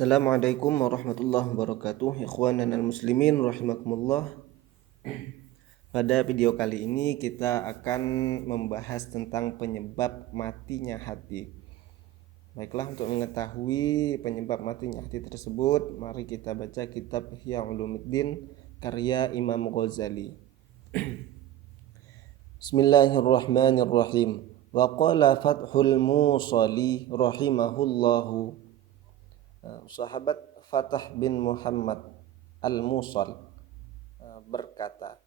Assalamualaikum warahmatullahi wabarakatuh. Ikhwanan al-muslimin rahimakumullah. Pada video kali ini kita akan membahas tentang penyebab matinya hati. Baiklah, untuk mengetahui penyebab matinya hati tersebut, mari kita baca kitab Ihya Ulumuddin karya Imam Ghazali. Bismillahirrahmanirrahim. Wa qala Fathul Musali rahimahullahu. Sahabat Fatah bin Muhammad Al-Musal berkata,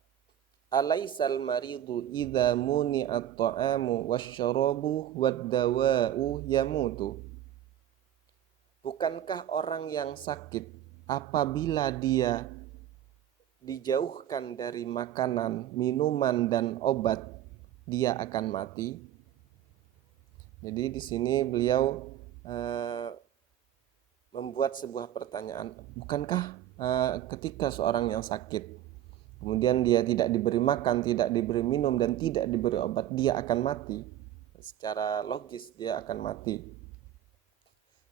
Alaisal maridu idza muni'at ta'amu wasyarabu wad-dawa'u yamutu. Bukankah orang yang sakit apabila dia dijauhkan dari makanan, minuman dan obat, dia akan mati? Jadi di sini beliau membuat sebuah pertanyaan, bukankah ketika seorang yang sakit kemudian dia tidak diberi makan, tidak diberi minum dan tidak diberi obat, dia akan mati? Secara logis dia akan mati.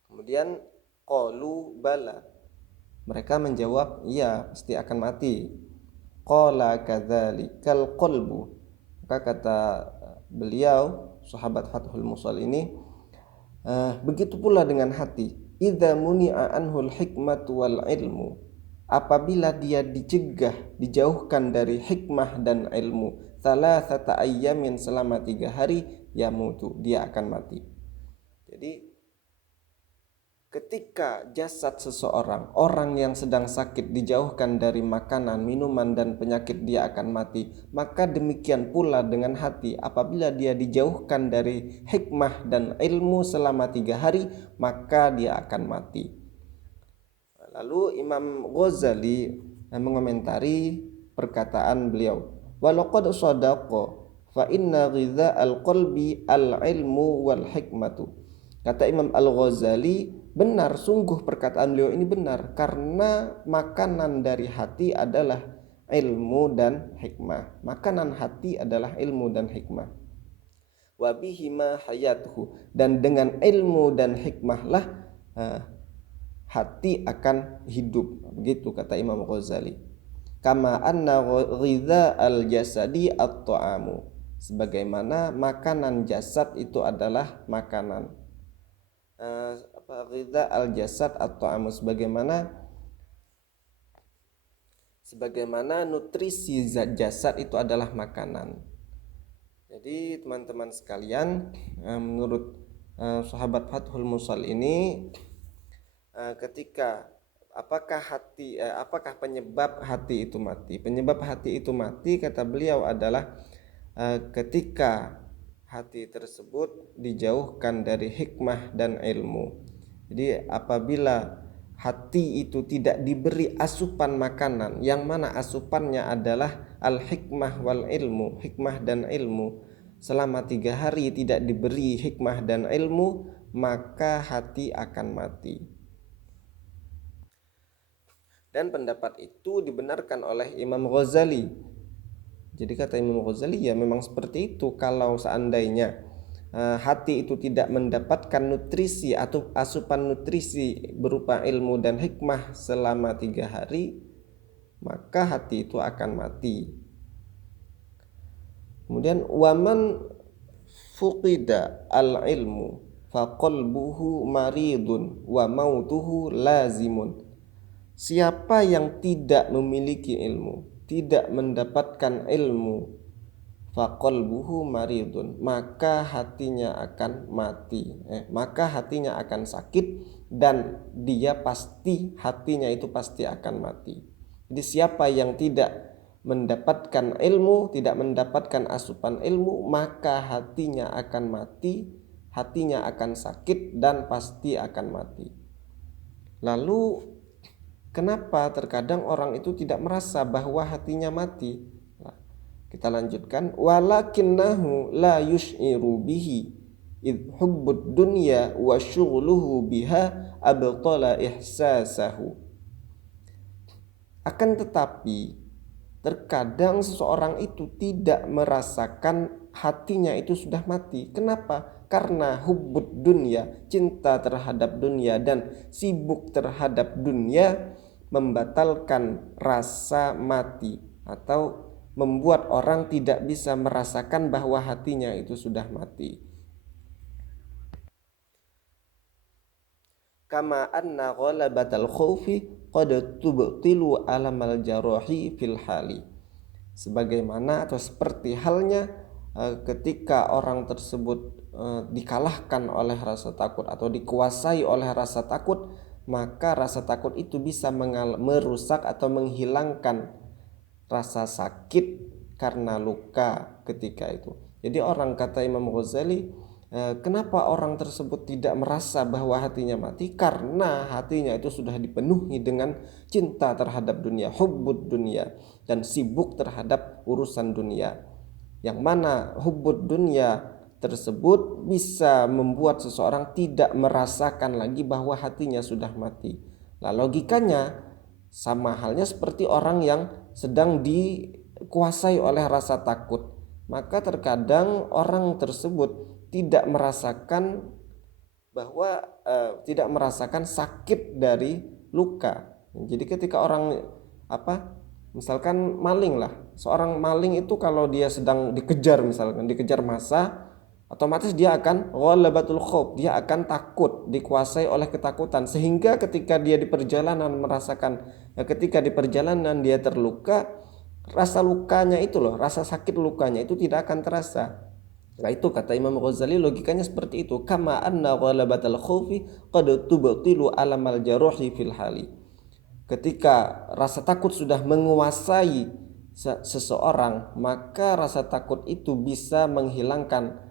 Kemudian qalu bala, mereka menjawab, iya pasti akan mati. Qala kadzalikal qalbu, maka kata beliau, sahabat Fathul Musal ini, begitu pula dengan hati. Idza muni'a anhul hikmatu wal ilmu, apabila dia dicegah, dijauhkan dari hikmah dan ilmu, thalathata ayyamin, selama 3 hari, yamutu, dia akan mati. Jadi ketika jasad seseorang, orang yang sedang sakit, dijauhkan dari makanan, minuman dan penyakit, dia akan mati. Maka demikian pula dengan hati, apabila dia dijauhkan dari hikmah dan ilmu selama 3 hari, maka dia akan mati. Lalu Imam Ghazali mengomentari perkataan beliau, walaqad sadaqa fa inna ghidha'al qalbi al-ilmu wal hikmatu. Kata Imam Al-Ghazali, benar, sungguh perkataan beliau ini benar, karena makanan dari hati adalah ilmu dan hikmah. Makanan hati adalah ilmu dan hikmah. Wa bihima hayatuhu, dan dengan ilmu dan hikmahlah hati akan hidup. Begitu kata Imam Ghazali. Kama anna ghidha al-jasadi at-ta'amu, sebagaimana makanan jasad itu adalah makanan. Ghidha al-jasad at-ta'amu, sebagaimana nutrisi jasad itu adalah makanan. Jadi teman-teman sekalian, menurut sahabat Fathul Musal ini, ketika apakah penyebab hati itu mati? Penyebab hati itu mati, kata beliau, adalah ketika hati tersebut dijauhkan dari hikmah dan ilmu. Jadi apabila hati itu tidak diberi asupan makanan, yang mana asupannya adalah al-hikmah wal ilmu, hikmah dan ilmu, selama 3 hari tidak diberi hikmah dan ilmu, maka hati akan mati. Dan pendapat itu dibenarkan oleh Imam Ghazali. Jadi kata Imam Ghazali, ya memang seperti itu. Kalau seandainya hati itu tidak mendapatkan nutrisi atau asupan nutrisi berupa ilmu dan hikmah selama 3 hari, maka hati itu akan mati. Kemudian waman fuqida al-ilmu faqalbuhu maridun wa mautuhu lazimun. Siapa yang tidak memiliki ilmu, tidak mendapatkan ilmu, faqalbuhu maridun, maka hatinya akan mati, maka hatinya akan sakit, dan dia pasti, hatinya itu pasti akan mati. Jadi siapa yang tidak mendapatkan ilmu, tidak mendapatkan asupan ilmu, maka hatinya akan mati, hatinya akan sakit dan pasti akan mati. Lalu kenapa terkadang orang itu tidak merasa bahwa hatinya mati? Nah, kita lanjutkan, walakinnahu la yush'iru bihi id hubbud dunya wa syughluhu biha abtala ihsasahu. Akan tetapi terkadang seseorang itu tidak merasakan hatinya itu sudah mati. Kenapa? karena hubbud dunya, cinta terhadap dunia dan sibuk terhadap dunia membatalkan rasa mati atau membuat orang tidak bisa merasakan bahwa hatinya itu sudah mati. Kama anna ghalabatal khaufi qad tubtilu alamal jarahi fil hali. Sebagaimana atau seperti halnya ketika orang tersebut dikalahkan oleh rasa takut atau dikuasai oleh rasa takut, maka rasa takut itu bisa merusak atau menghilangkan rasa sakit karena luka ketika itu. Jadi orang, kata Imam Ghazali, kenapa orang tersebut tidak merasa bahwa hatinya mati? Karena hatinya itu sudah dipenuhi dengan cinta terhadap dunia, hubbud dunia, dan sibuk terhadap urusan dunia. Yang mana hubbud dunia tersebut bisa membuat seseorang tidak merasakan lagi bahwa hatinya sudah mati. Nah, logikanya sama halnya seperti orang yang sedang dikuasai oleh rasa takut. Maka terkadang orang tersebut tidak merasakan bahwa tidak merasakan sakit dari luka. Jadi ketika orang misalkan maling lah, seorang maling itu kalau dia sedang dikejar, misalkan dikejar massa, otomatis dia akan ghalabatul khauf, dia akan takut, dikuasai oleh ketakutan, sehingga ketika dia di perjalanan merasakan, ketika di perjalanan dia terluka, rasa lukanya itu loh, rasa sakit lukanya itu tidak akan terasa. Nah, itu kata Imam Ghazali, logikanya seperti itu. Kama anna ghalabatal khaufi qad tubtilu alamal jaruhi fil hali. Ketika rasa takut sudah menguasai seseorang, maka rasa takut itu bisa menghilangkan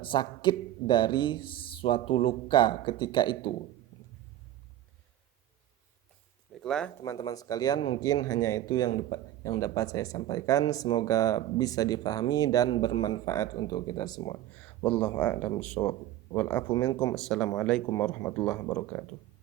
sakit dari suatu luka ketika itu. Baiklah teman-teman sekalian, mungkin hanya itu yang dapat saya sampaikan. Semoga bisa dipahami dan bermanfaat untuk kita semua. Wallahu a'lam bishawab. Wal afu minkum. Assalamualaikum warahmatullahi wabarakatuh.